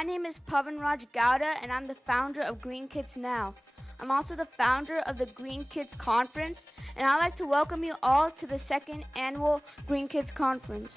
my name is Pavanraj Gowda, and I'm the founder of Green Kids Now. I'm also the founder of the Green Kids Conference, and I'd like to welcome you all to the second annual Green Kids Conference.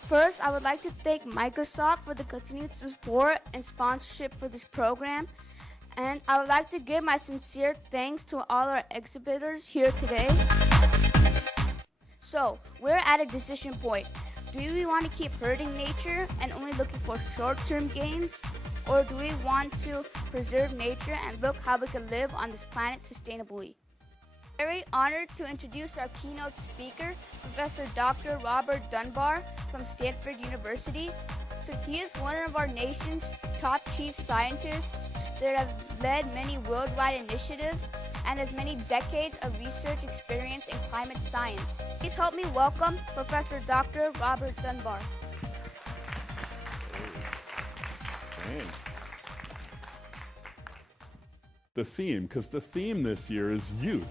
First, I would like to thank Microsoft for the continued support and sponsorship for this program, and I would like to give my sincere thanks to all our exhibitors here today. So, we're at a decision point. Do we want to keep hurting nature and only looking for short-term gains? Or do we want to preserve nature and look how we can live on this planet sustainably? Very honored to introduce our keynote speaker, Professor Dr. Robert Dunbar from Stanford University. So he is one of our nation's top chief scientists that have led many worldwide initiatives and has many decades of research experience in climate science. Please help me welcome Professor Dr. Robert Dunbar. Thanks. The theme, because the theme this year is youth,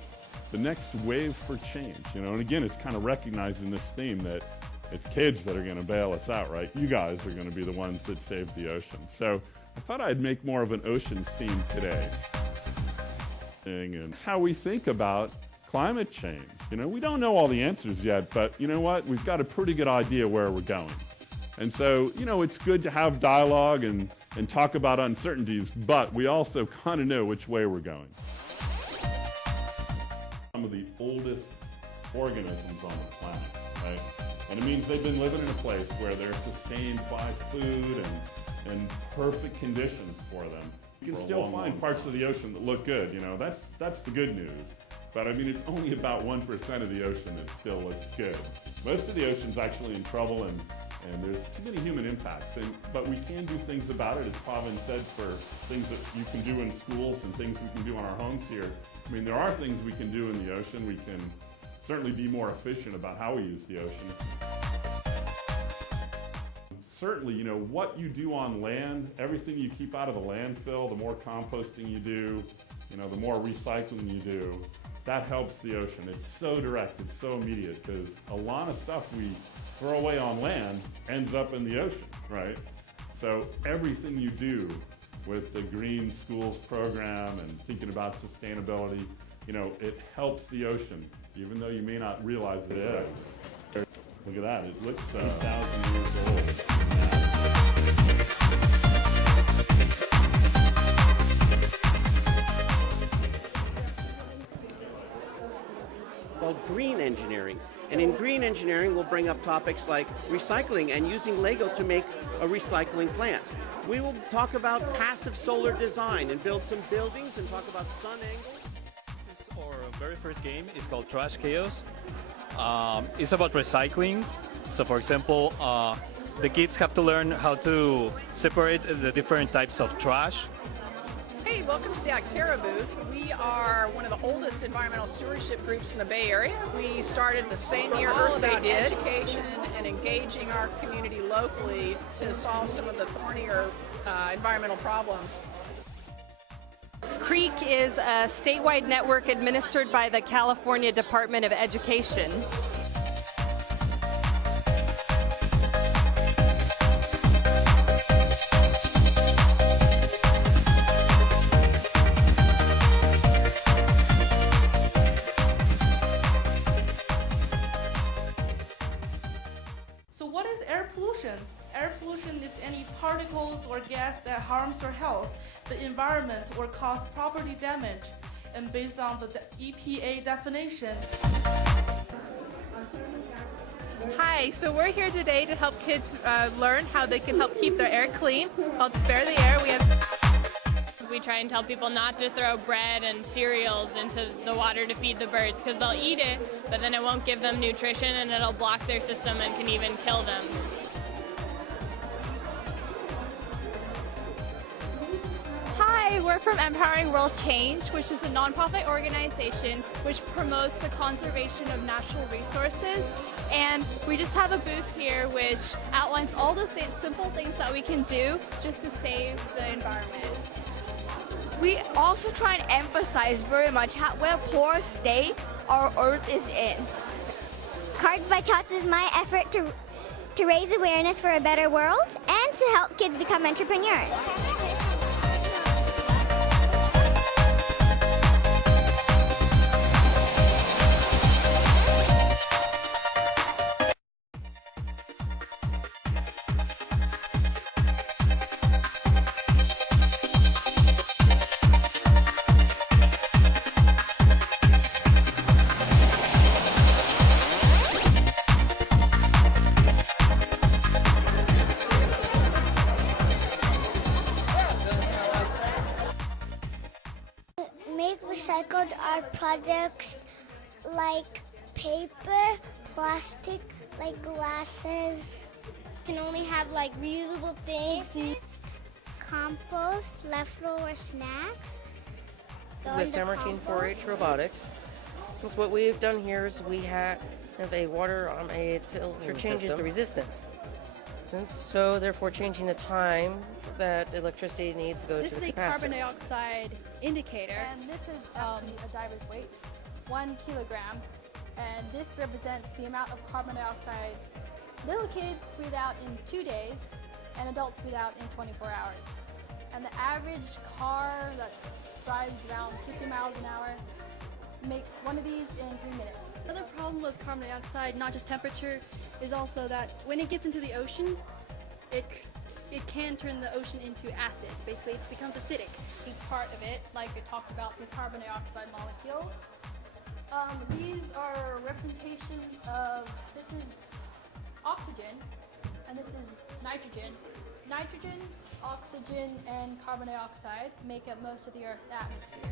the next wave for change. And again, it's kind of recognizing this theme that it's kids that are going to bail us out, right? You guys are going to be the ones that save the ocean. So I thought I'd make more of an oceans theme today. And it's how we think about climate change. We don't know all the answers yet, but you know what? We've got a pretty good idea where we're going. And so, it's good to have dialogue and talk about uncertainties, but we also kind of know which way we're going. Some of the oldest organisms on the planet, right? And it means they've been living in a place where they're sustained by food and perfect conditions for them. You can still find parts of the ocean that look good, that's the good news. But it's only about 1% of the ocean that still looks good. Most of the ocean's actually in trouble and there's too many human impacts. But we can do things about it, as Pavan said, for things that you can do in schools and things we can do in our homes here. There are things we can do in the ocean. We can certainly be more efficient about how we use the ocean. Certainly, what you do on land, everything you keep out of the landfill, the more composting you do, the more recycling you do, that helps the ocean. It's so direct, it's so immediate, because a lot of stuff we throw away on land ends up in the ocean, right? So everything you do with the Green Schools program and thinking about sustainability, it helps the ocean, even though you may not realize it is. Look at that, it looks 1,000 years old. Called green engineering. And in green engineering, we'll bring up topics like recycling and using Lego to make a recycling plant. We will talk about passive solar design and build some buildings and talk about sun angles. This is our very first game. It's called Trash Chaos. It's about recycling. So for example, the kids have to learn how to separate the different types of trash. Hey, welcome to the Actera booth. We are one of the oldest environmental stewardship groups in the Bay Area. We started the same year Earth Day did. Education and engaging our community locally to solve some of the thornier environmental problems. CREEK is a statewide network administered by the California Department of Education. So what is air pollution? Air pollution is any particles or gas that harms your health, the environment, or cause property damage. And based on the EPA definition. Hi, so we're here today to help kids learn how they can help keep their air clean, called Spare the Air. We try and tell people not to throw bread and cereals into the water to feed the birds because they'll eat it, but then it won't give them nutrition and it'll block their system and can even kill them. Hi, we're from Empowering World Change, which is a nonprofit organization which promotes the conservation of natural resources. And we just have a booth here which outlines all the simple things that we can do just to save the environment. We also try and emphasize very much what a poor state our Earth is in. Cards by Tots is my effort to raise awareness for a better world and to help kids become entrepreneurs. Make recycled art products like paper, plastic, like glasses. Can only have like reusable things. Compost, leftover snacks. With San Martin 4-H Robotics. So what we've done here is we have a water on a filter changes the resistance. So therefore changing the time that electricity needs to go to the capacitor. This is a carbon dioxide indicator, and this is a diver's weight, 1 kilogram, and this represents the amount of carbon dioxide little kids breathe out in 2 days and adults breathe out in 24 hours. And the average car that drives around 60 miles an hour makes one of these in 3 minutes. Another problem with carbon dioxide, not just temperature, is also that when it gets into the ocean, it can turn the ocean into acid. Basically, it becomes acidic. A part of it, like I talked about the carbon dioxide molecule. These are representations of, this is oxygen, and this is nitrogen. Nitrogen, oxygen, and carbon dioxide make up most of the Earth's atmosphere.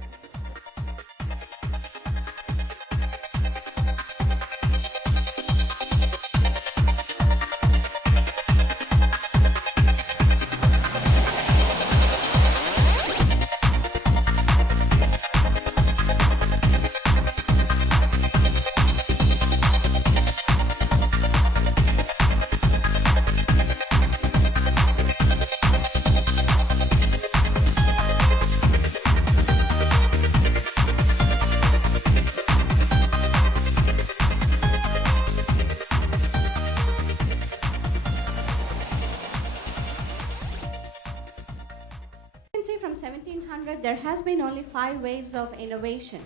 From 1700, there has been only 5 waves of innovation.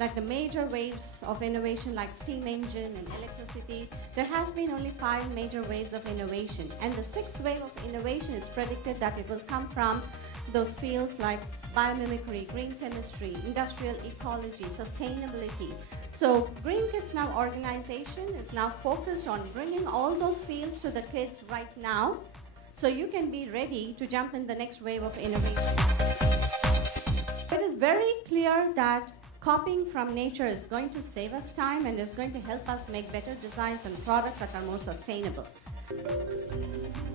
Like the major waves of innovation like steam engine and electricity, there has been only 5 major waves of innovation. And the 6th wave of innovation, it's predicted that it will come from those fields like biomimicry, green chemistry, industrial ecology, sustainability. So Green Kids Now organization is now focused on bringing all those fields to the kids right now, so you can be ready to jump in the next wave of innovation. It is very clear that copying from nature is going to save us time and is going to help us make better designs and products that are more sustainable.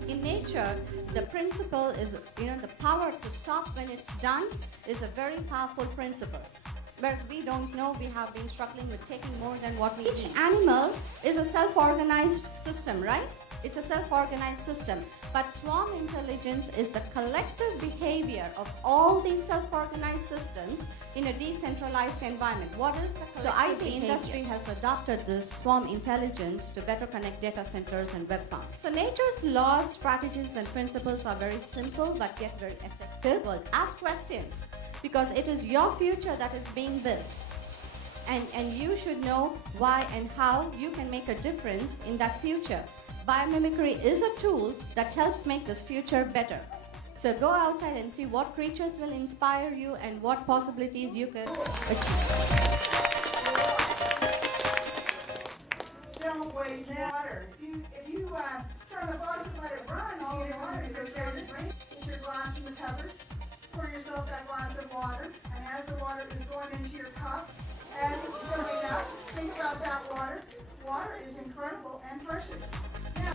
In nature, the principle is, the power to stop when it's done is a very powerful principle. Whereas we don't know, we have been struggling with taking more than what we need. Each animal is a self-organized system, right? It's a self-organized system. But swarm intelligence is the collective behavior of all these self-organized systems in a decentralized environment. What is the collective behavior? So IT industry has adopted this swarm intelligence to better connect data centers and web farms. So nature's laws, strategies, and principles are very simple but yet very effective. Well, ask questions, because it is your future that is being built. And you should know why and how you can make a difference in that future. Biomimicry is a tool that helps make this future better. So go outside and see what creatures will inspire you and what possibilities you could achieve. Don't waste water. If you turn the faucet and let it run, all the water goes down the drain. Get your glass in the cupboard. Pour yourself that glass of water, and as the water is going into your cup, as it's filling up, think about that water. Water is incredible and precious. Now,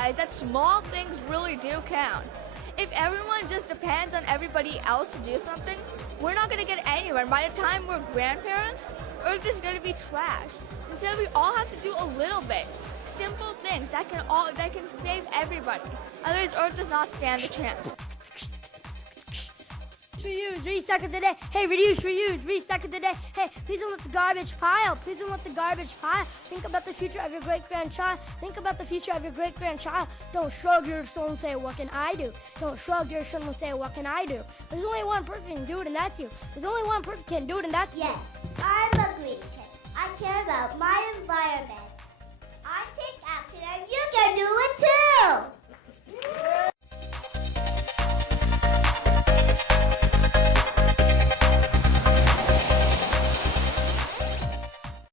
guys that small things really do count. If everyone just depends on everybody else to do something, we're not going to get anywhere. By the time we're grandparents, Earth is going to be trash. Instead, we all have to do a little bit. Simple things that can save everybody. Otherwise, Earth does not stand a chance. Reuse, recycle today. Hey, reduce, reuse, recycle today. Hey, please don't let the garbage pile. Please don't let the garbage pile. Think about the future of your great-grandchild. Think about the future of your great-grandchild. Don't shrug your shoulder and say, what can I do? Don't shrug your shoulder and say, what can I do? There's only one person who can do it, and that's you. There's only one person who can do it, and that's you. Yes, I'm a green kid. I care about my environment.